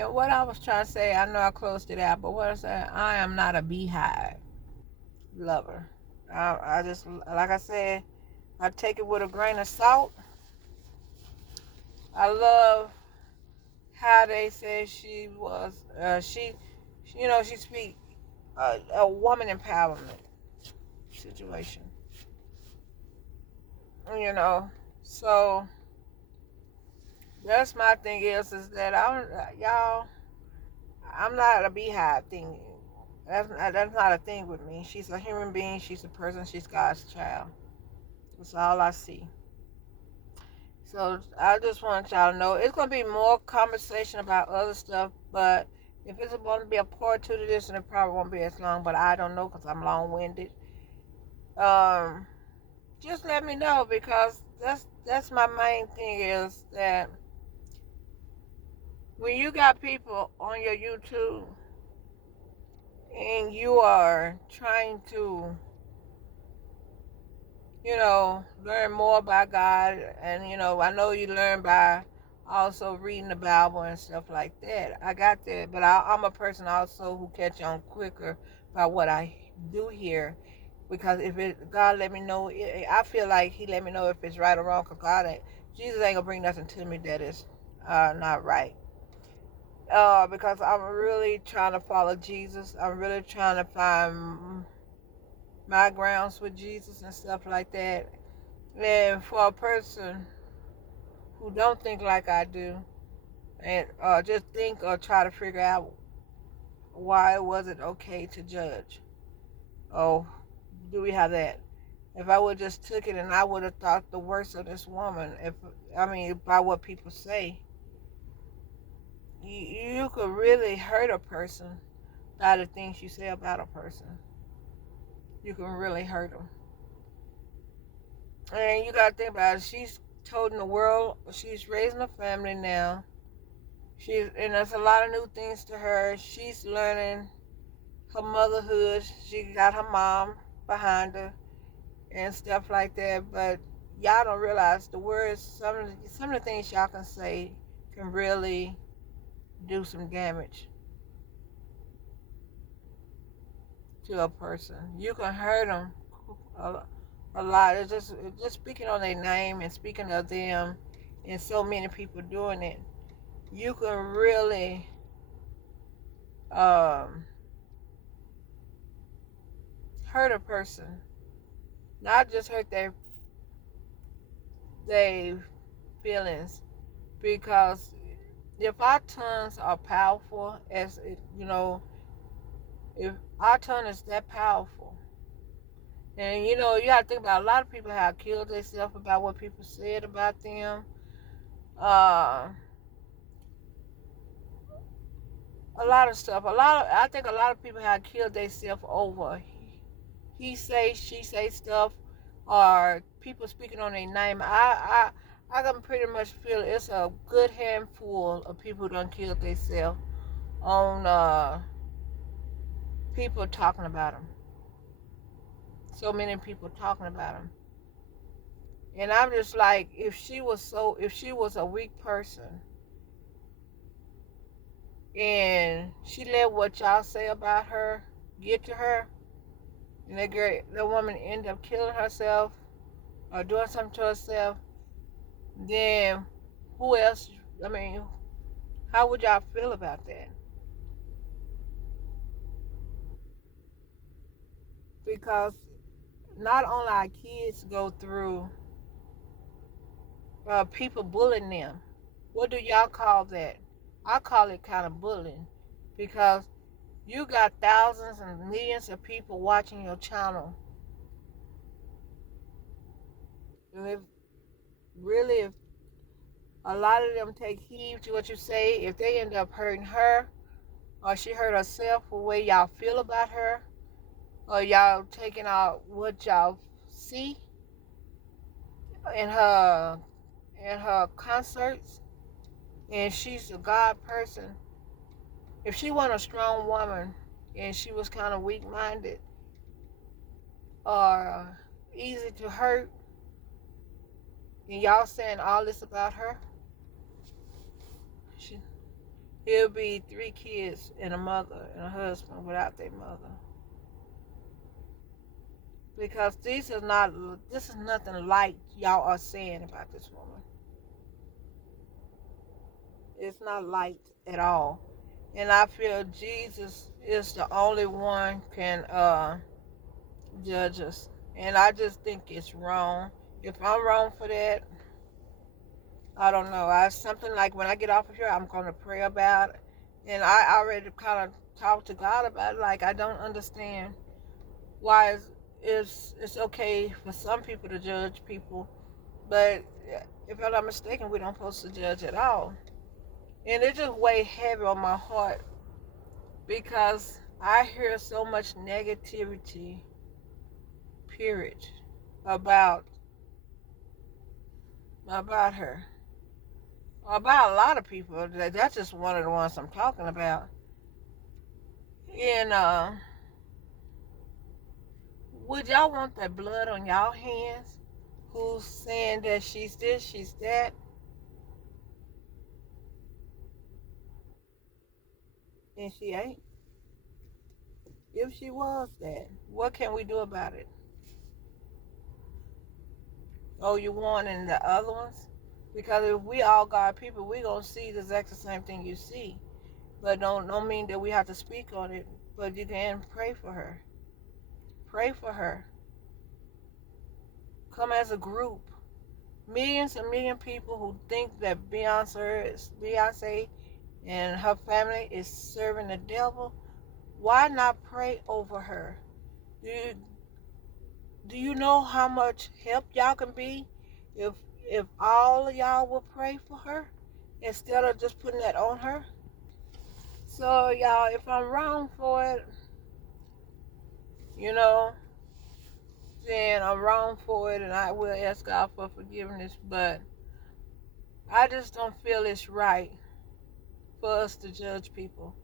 And what I was trying to say, I know I closed it out, but what I said, I am not a beehive lover. I just, like I said, I take it with a grain of salt. I love how they said she was, she speak a woman empowerment situation, you know. So that's my thing is that y'all, I'm not a beehive thing. That's not a thing with me. She's a human being. She's a person. She's God's child. That's all I see. So I just want y'all to know it's gonna be more conversation about other stuff, but if it's going to be a part two to this, and it probably won't be as long. But I don't know because I'm long-winded. Um, just let me know because that's my main thing is that when you got people on your YouTube and you are trying to, learn more about God, and I know you learn by also reading the Bible and stuff like that. I got that, but I'm a person also who catch on quicker by what I do here, because if God let me know, I feel like He let me know if it's right or wrong. Cause Jesus ain't gonna bring nothing to me that is not right. Because I'm really trying to follow Jesus. I'm really trying to find my grounds with Jesus and stuff like that. And for a person who don't think like I do, and just think or try to figure out why was it okay to judge? Oh, do we have that? If I would just took it and I would have thought the worst of this woman, by what people say, you could really hurt a person by the things you say about a person. You can really hurt them. And you gotta think about it. She's told in the world, she's raising a family now. And there's a lot of new things to her. She's learning her motherhood. She got her mom behind her and stuff like that. But y'all don't realize the words. Some of the things y'all can say can really do some damage to a person. You can hurt them a lot. It's just speaking on their name and speaking of them, and so many people doing it. You can really um, hurt a person, not just hurt their feelings, because if our tongues are powerful, if our tongue is that powerful, and you got to think about a lot of people have killed themselves about what people said about them. Uh, a lot of stuff. I think a lot of people have killed themselves over he say, she say stuff, or people speaking on their name. I can pretty much feel it's a good handful of people who done killed themselves on people talking about them. So many people talking about them. And I'm just like, if she was a weak person and she let what y'all say about her get to her, and the woman end up killing herself or doing something to herself, then who else? I mean, how would y'all feel about that? Because not only our kids go through people bullying them. What do y'all call that? I call it kind of bullying, because you got thousands and millions of people watching your channel. And if a lot of them take heed to what you say, if they end up hurting her or she hurt herself, the way y'all feel about her, or y'all taking out what y'all see in her concerts, and she's a God person. If she wasn't a strong woman and she was kind of weak-minded or easy to hurt, and y'all saying all this about her, she He'll be 3 kids and a mother and a husband without their mother. Because this is nothing like y'all are saying about this woman. It's not light at all. And I feel Jesus is the only one can judge us. And I just think it's wrong. If I'm wrong for that, I don't know. I something like when I get off of here, I'm gonna pray about it. And I already kind of talked to God about it. Like I don't understand why it's okay for some people to judge people, but if I'm not mistaken, we don't supposed to judge at all. And it just weighed heavy on my heart because I hear so much negativity, period, about about her, about a lot of people. That's just one of the ones I'm talking about. And would y'all want that blood on y'all hands? Who's saying that she's this, she's that, and she ain't? If she was that, what can we do about it? Oh, you wanting the other ones? Because if we all God people, we gonna see the exact same thing you see. But don't mean that we have to speak on it. But you can pray for her. Pray for her. Come as a group. Millions and million people who think that Beyonce and her family is serving the devil. Why not pray over her? Do you, do you know how much help y'all can be if if all of y'all will pray for her instead of just putting that on her? So y'all, if I'm wrong for it, you know, then I'm wrong for it, and I will ask God for forgiveness. But I just don't feel it's right for us to judge people.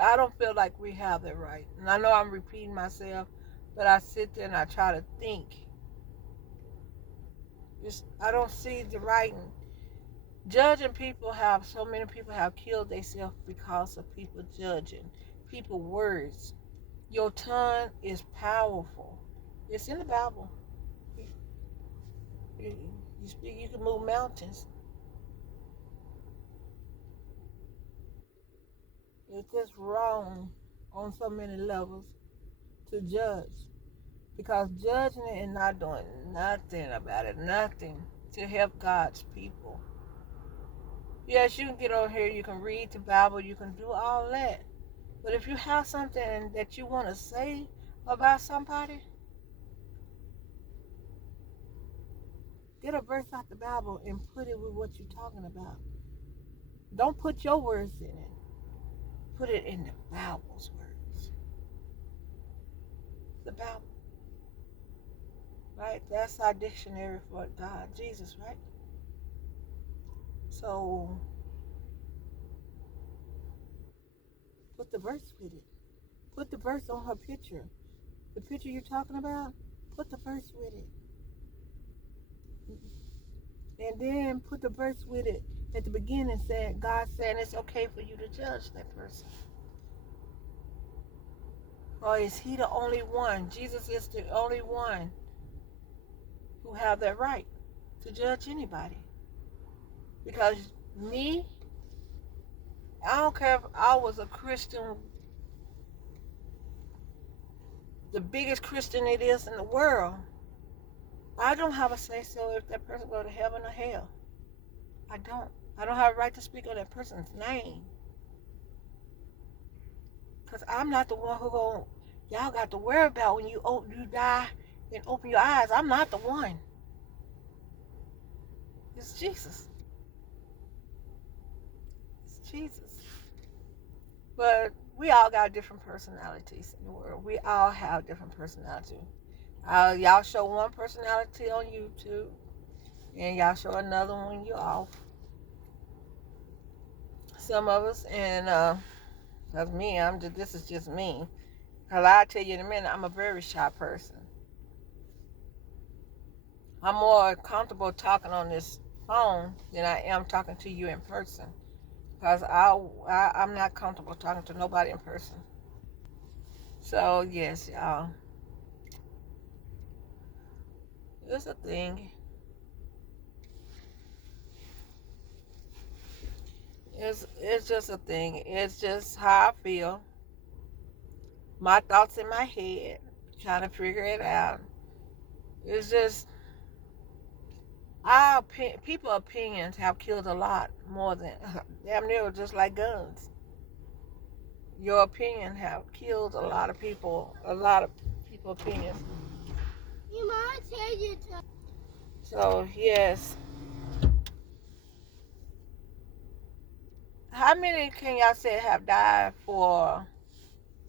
I don't feel like we have that right. And I know I'm repeating myself, but I sit there and I try to think. I don't see the writing. Judging people have so many people have killed themselves because of people judging. People words. Your tongue is powerful. It's in the Bible. You, you speak, you can move mountains. It's just wrong on so many levels to judge. Because judging it and not doing nothing about it, nothing to help God's people. Yes, you can get on here, you can read the Bible, you can do all that. But if you have something that you want to say about somebody, get a verse out the Bible and put it with what you're talking about. Don't put your words in it. Put it in the Bible's words. The Bible, right? That's our dictionary for God, Jesus, right? So put the verse with it. Put the verse on her picture. The picture you're talking about, put the verse with it. And then put the verse with it at the beginning saying, God saying it's okay for you to judge that person. Or is he the only one? Jesus is the only one who have that right to judge anybody. Because me, I don't care if I was a Christian, the biggest Christian it is in the world. I don't have a say so if that person go to heaven or hell. I don't. I don't have a right to speak on that person's name. Because I'm not the one who go, y'all got to worry about when you die and open your eyes. I'm not the one. It's Jesus. It's Jesus. But we all got different personalities in the world. We all have different personalities. Y'all show one personality on YouTube, and y'all show another one when you're off. Some of us, and that's me. This is just me. Cause I'll tell you in a minute, I'm a very shy person. I'm more comfortable talking on this phone than I am talking to you in person. because I'm not comfortable talking to nobody in person. So yes, y'all, it's a thing. It's just a thing. It's just how I feel. My thoughts in my head, trying to figure it out. It's just people opinions have killed a lot more than damn near just like guns. Your opinion have killed a lot of people. A lot of people opinions. Your mom tell you to. So yes, how many can y'all say have died for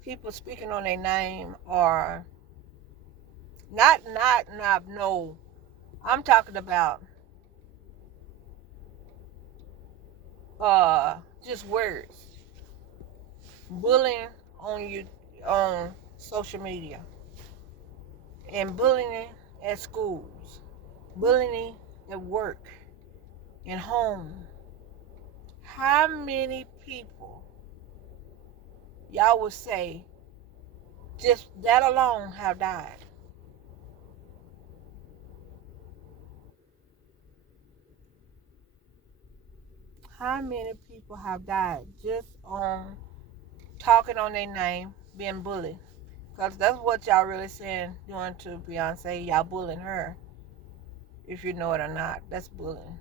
people speaking on their name or not no. I'm talking about just words. Bullying on you on social media and bullying at schools, bullying at work and home. How many people y'all would say just that alone have died? How many people have died just on talking on their name, being bullied? Because that's what y'all really saying, doing to Beyonce. Y'all bullying her, if you know it or not. That's bullying.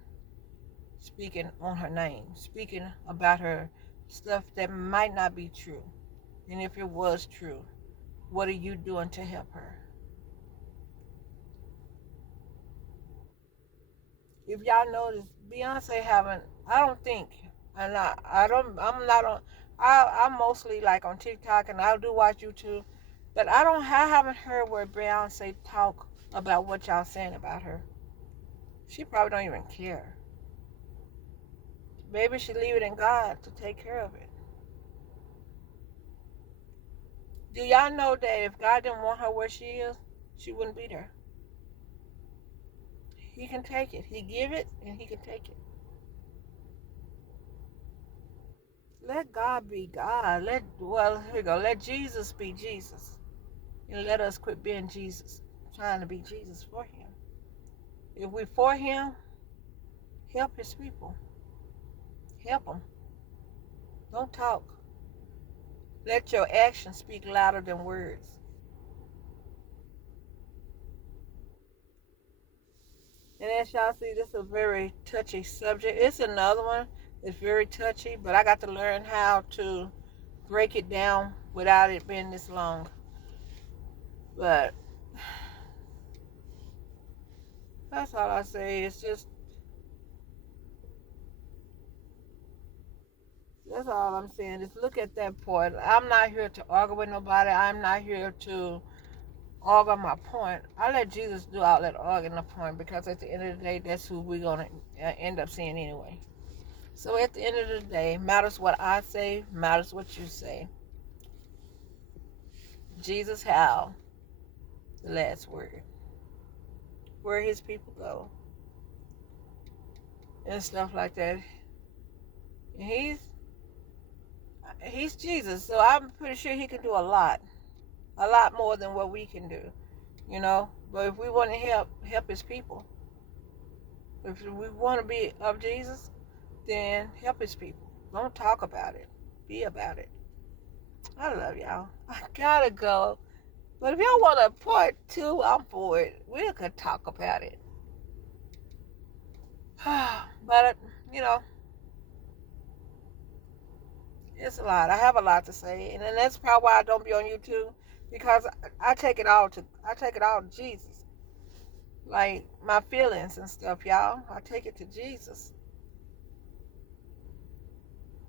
Speaking on her name, speaking about her stuff that might not be true. And if it was true, what are you doing to help her? If y'all notice, Beyonce haven't. I don't think, and I'm not on. I'm mostly like on TikTok, and I do watch YouTube, but I haven't heard where Beyonce talk about what y'all saying about her. She probably don't even care. Maybe she leave it in God to take care of it. Do y'all know that if God didn't want her where she is, she wouldn't be there? He can take it. He give it, and he can take it. Let God be God. Here we go. Let Jesus be Jesus. And let us quit being Jesus, trying to be Jesus for him. If we for him, help his people. Help them. Don't talk. Let your actions speak louder than words. And as y'all see, this is a very touchy subject. It's another one that's very touchy, but I got to learn how to break it down without it being this long. But that's all I say. It's just, that's all I'm saying. Just look at that point. I'm not here to argue with nobody. I'm not here to argue my point. I let Jesus do all that arguing the point because at the end of the day, that's who we're going to end up seeing anyway. So at the end of the day, matters what I say, matters what you say. Jesus have the last word. Where his people go and stuff like that. And he's Jesus, so I'm pretty sure he can do a lot more than what we can do, you know. But if we want to help his people, if we want to be of Jesus, then help his people. Don't talk about it, be about it. I love y'all. I gotta go. But if y'all want a part two, I'm for it. We could talk about it. But you know, it's a lot. I have a lot to say, and then that's probably why I don't be on YouTube because I take it all to Jesus. Like my feelings and stuff, y'all. I take it to Jesus,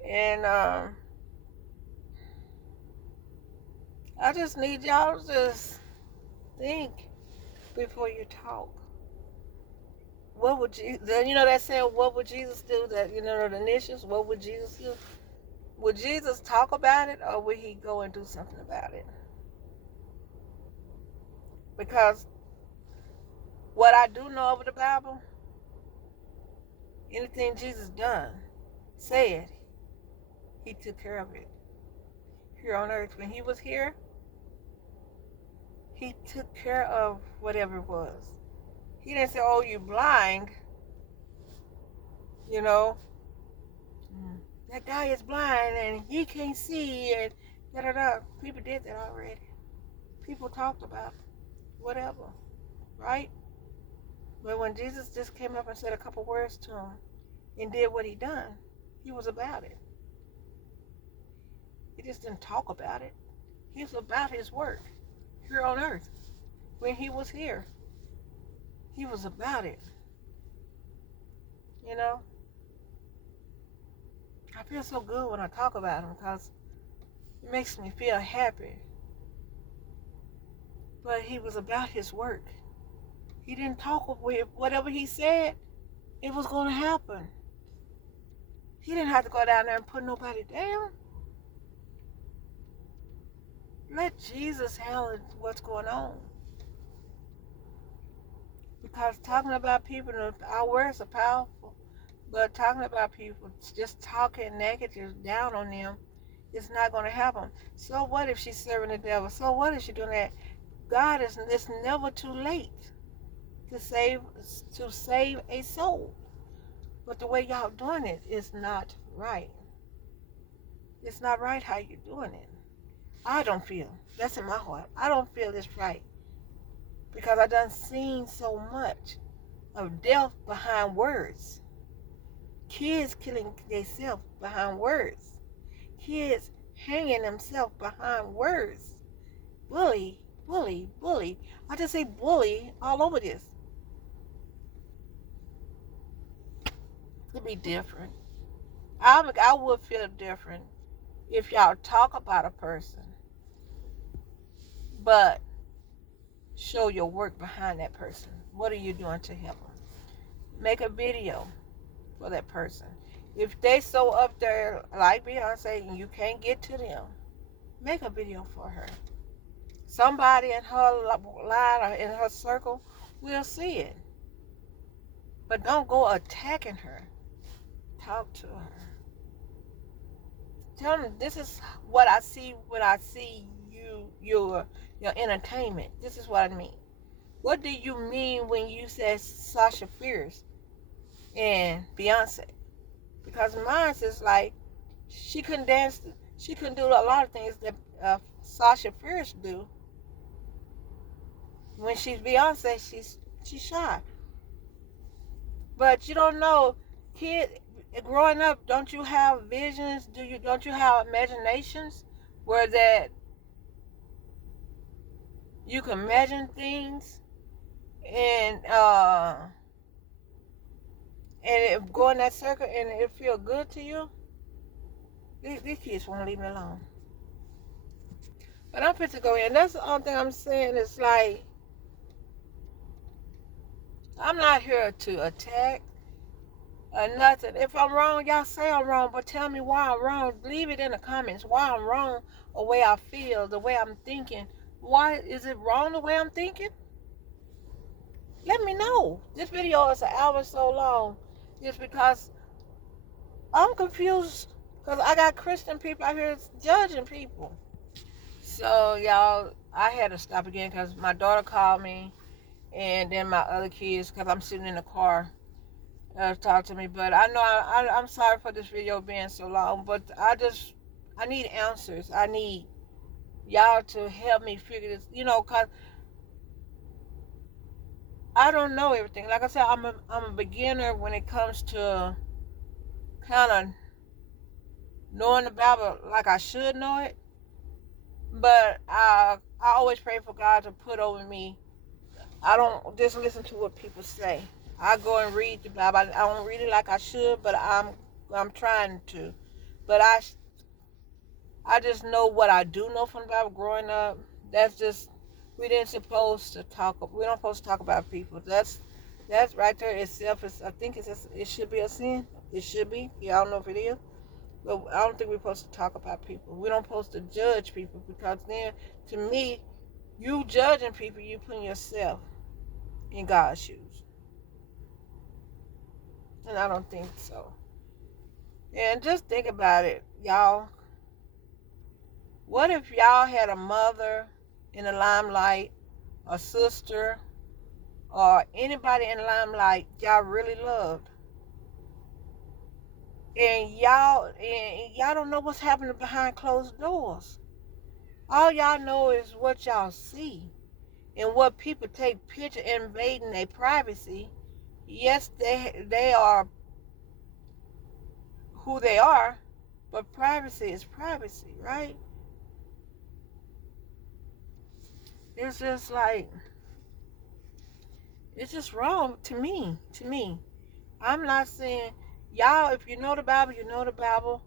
and I just need y'all to just think before you talk. What would you? You know that saying, "What would Jesus do?" That you know the initials. What would Jesus do? Would Jesus talk about it, or would he go and do something about it? Because what I do know of the Bible, anything Jesus done, said, He took care of it here on earth. When he was here, he took care of whatever it was. He didn't say, oh, you blind, you know. That guy is blind and he can't see and da da da. People did that already. People talked about it, whatever, right? But when Jesus just came up and said a couple words to him and did what he done, he was about it. He just didn't talk about it. He was about his work here on earth. When he was here, he was about it. You know? I feel so good when I talk about him because it makes me feel happy. But he was about his work. He didn't talk with whatever he said, it was going to happen. He didn't have to go down there and put nobody down. Let Jesus handle what's going on. Because talking about people, our words are powerful. But talking about people, just talking negative down on them, it's not going to happen. So what if she's serving the devil? So what if she's doing that? God it's never too late to save a soul. But the way y'all doing it is not right. It's not right how you're doing it. I don't feel. That's in my heart. I don't feel it's right. Because I done seen so much of death behind words. Kids killing themselves behind words. Kids hanging themselves behind words. Bully. I just say bully all over this. It'd be different. I would feel different if y'all talk about a person, but show your work behind that person. What are you doing to help them? Make a video for that person. If they so up there like Beyonce and you can't get to them, make a video for her. Somebody in her line or in her circle will see it. But don't go attacking her. Talk to her. Tell them this is what I see when I see your entertainment. This is what I mean. What do you mean when you said Sasha Fierce and Beyonce? Because mine is like she couldn't dance. She couldn't do a lot of things that Sasha Fierce do. When she's Beyonce, she's shy. But you don't know, kid. Growing up, don't you have visions? Don't you have imaginations where that you can imagine things and it go in that circle and it feel good to you? These kids won't leave me alone. But I'm fit to go in. That's the only thing I'm saying. It's like I'm not here to attack or nothing. If I'm wrong, y'all say I'm wrong, but tell me why I'm wrong. Leave it in the comments why I'm wrong, the way I feel, the way I'm thinking. Why is it wrong the way I'm thinking? Let me know. This video is an hour so long just because I'm confused because I got Christian people out here judging people. So y'all, I had to stop again because my daughter called me and then my other kids because I'm sitting in the car talk to me. But I know I'm sorry for this video being so long, but I need answers. I need y'all to help me figure this, because I don't know everything. Like I said, I'm a beginner when it comes to kind of knowing the Bible like I should know it. But I always pray for God to put over me. I don't just listen to what people say. I go and read the Bible. I don't read it like I should, but I'm trying to. But I just know what I do know from the Bible growing up. That's just we don't supposed to talk about people. That's right there itself. I think it should be a sin. It should be. Yeah, I don't know if it is. But I don't think we're supposed to talk about people. We don't supposed to judge people because then, to me, you judging people, you putting yourself in God's shoes. And I don't think so. And just think about it, y'all. What if y'all had a mother in the limelight, a sister, or anybody in the limelight y'all really loved, and y'all don't know what's happening behind closed doors? All y'all know is what y'all see and what people take picture invading their privacy. Yes, they are who they are, but privacy is privacy, right? It's just like, it's just wrong to me. To me, I'm not saying, y'all, if you know the Bible, you know the Bible.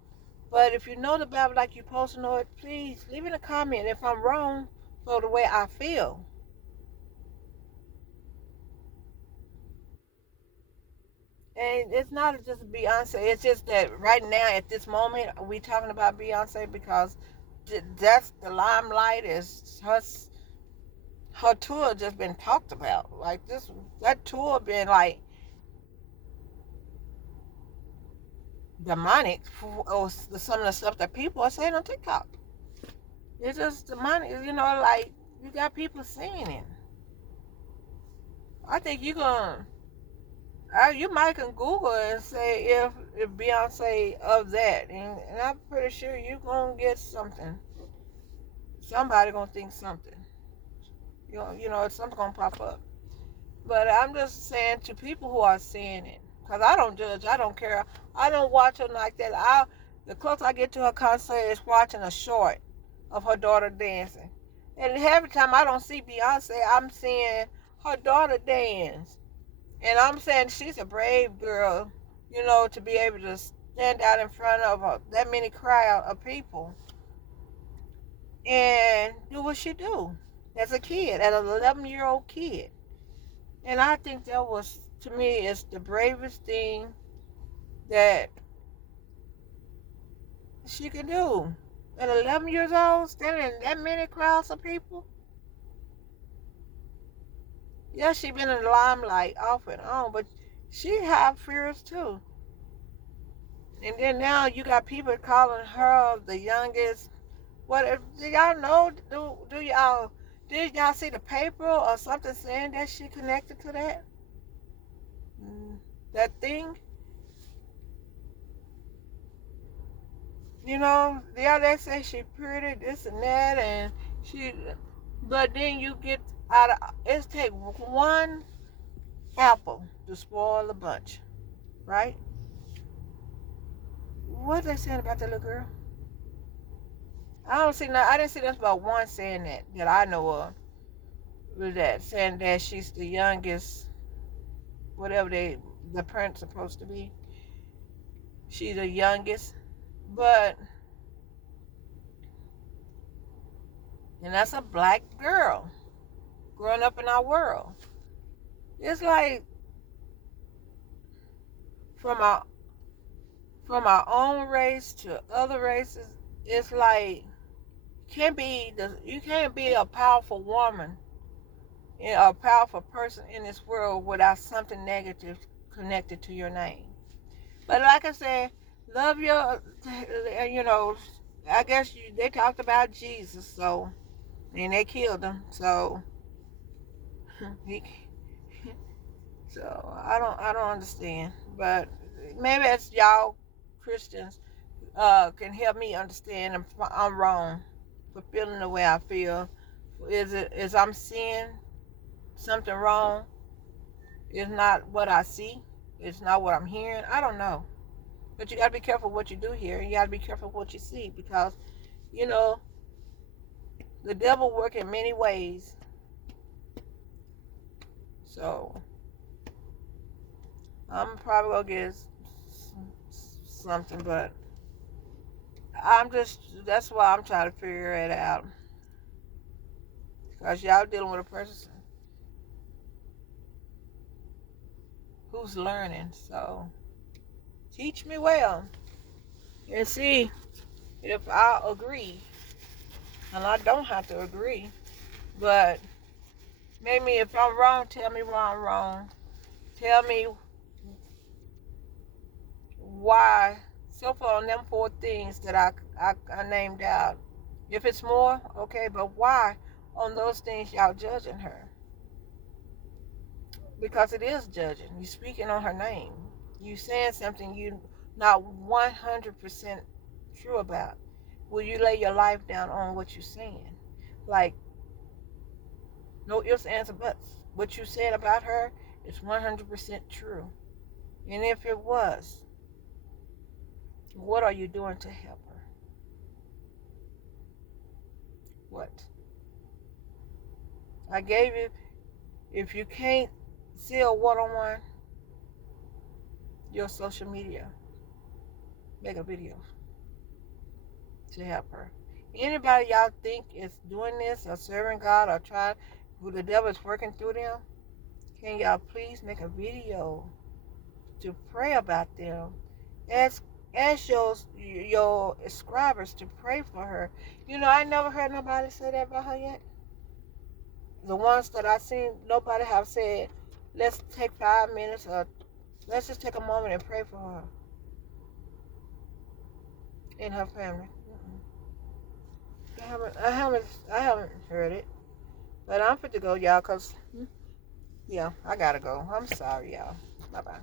But if you know the Bible like you're supposed to know it, please leave in a comment if I'm wrong for the way I feel. And it's not just Beyonce. It's just that right now, at this moment, we talking about Beyonce because that's the limelight. Is her tour just been talked about. Like this, that tour been like demonic or some of the stuff that people are saying on TikTok. It's just demonic. Like you got people saying it. I think you might can Google and say if Beyonce of that, and I'm pretty sure you gonna get something. Somebody gonna think something. Something gonna pop up. But I'm just saying to people who are saying it, because I don't judge, I don't care. I don't watch her like that. The closer I get to her concert is watching a short of her daughter dancing. And every time I don't see Beyonce, I'm seeing her daughter dance. And I'm saying she's a brave girl, to be able to stand out in front of that many crowd of people and do what she do as a kid, as an 11-year-old kid. And I think that was, to me, is the bravest thing that she could do. At 11 years old, standing in that many crowds of people. Yeah, she been in the limelight off and on, but she have fears too. And then now you got people calling her the youngest. Do y'all know? Did y'all see the paper or something saying that she connected to that? That thing? Yeah, they say she pretty, this and that, and she. But then you get out of it. Take one apple to spoil a bunch, right? What they saying about that little girl? I don't see no. I didn't see nothing about one saying that I know of. With that saying that she's the youngest, whatever the parent's supposed to be. She's the youngest, but and that's a black girl growing up in our world. It's like from our from our own race to other races. It's like you can't be a powerful woman, a powerful person in this world without something negative connected to your name. But like I said, love you know, I guess they talked about Jesus, and they killed him, he, I don't understand, but maybe as y'all Christians can help me understand if I'm wrong for feeling the way I feel. Is I'm seeing something wrong? It's not what I see. It's not what I'm hearing. I don't know. But you gotta be careful what you do hear. You gotta be careful what you see because you know the devil work in many ways. So I'm probably gonna get something, but that's why I'm trying to figure it out because y'all dealing with a person who's learning. So teach me well and see if I agree. And I don't have to agree, but maybe if I'm wrong, tell me why I'm wrong. Tell me why So far on them 4 things that I named out. If it's more, okay, but why on those things y'all judging her? Because it is judging. You speaking on her name. You saying something you not 100% true about. Will you lay your life down on what you're saying? Like, no ifs, ands, or buts. What you said about her is 100% true. And if it was, what are you doing to help her? What? I gave you, if you can't see a one-on-one, your social media, make a video to help her. Anybody y'all think is doing this or serving God or trying, who the devil is working through them, can y'all please make a video to pray about them? Ask your subscribers to pray for her. You know, I never heard nobody say that about her yet. The ones that I seen, nobody have said, let's take 5 minutes or let's just take a moment and pray for her and her family. I haven't heard it. But I'm fit to go, y'all, cause yeah, I gotta go. I'm sorry, y'all. Bye bye.